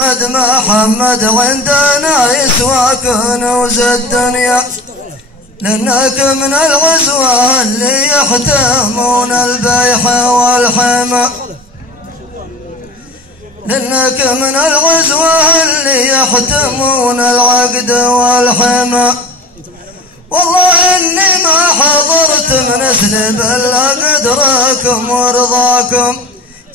أحمد محمد عندنا يسوى كنوز الدنيا، لأنك من الغزوة اللي يحتمون البيح والحمى، لأنك من الغزوة اللي يحتمون العقد والحمى. والله إني ما حضرت من أسلب إلا قدركم ورضاكم،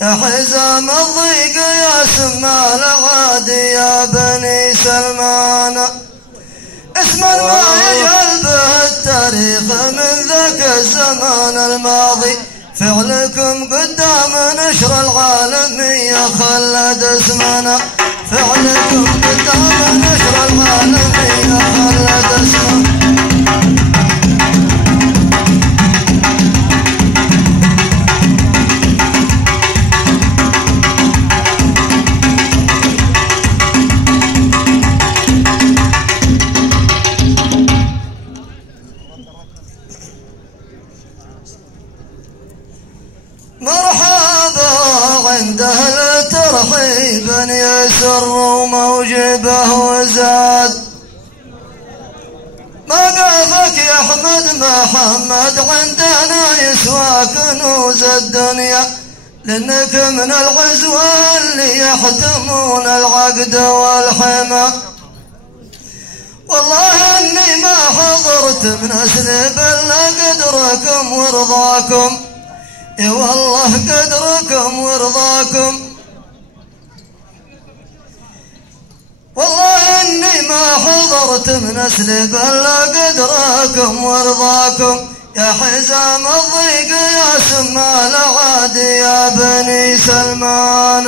يا حزام الضيق يا سما العادي يا بني سلمان، اسما ما يجهل به التاريخ من ذاك الزمان الماضي، فعلكم قدام نشر العالمية خلد اسمنا، فعلكم قدام نشر العالمية خلد اسمنا. مرحبا عند أهل ترحيب يسر وموجبه وزاد، موقفك يا أحمد محمد عندنا يسوى كنوز الدنيا، لأنك من الغزوة اللي يحتمون العقد والحمى. والله إني ما حضرت من أسلب إلا قدركم ورضاكم، اي والله قدركم ورضاكم. والله اني ما حضرت من اسلب الا قدركم ورضاكم، يا حزام الضيق يا سما العادي يا بني سلمان،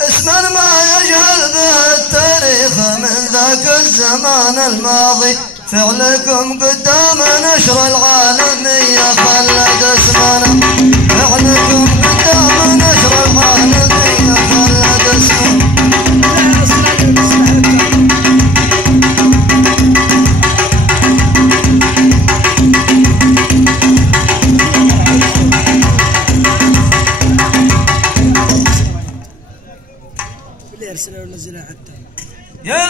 اسما ما يجهل به التاريخ من ذاك الزمان الماضي، فعلكم قدام نشر العالمية خلد اسمنا، فعلكم قدام نشر العالمية خلد اسمنا. اللي ارسلوا نزلها حتى يا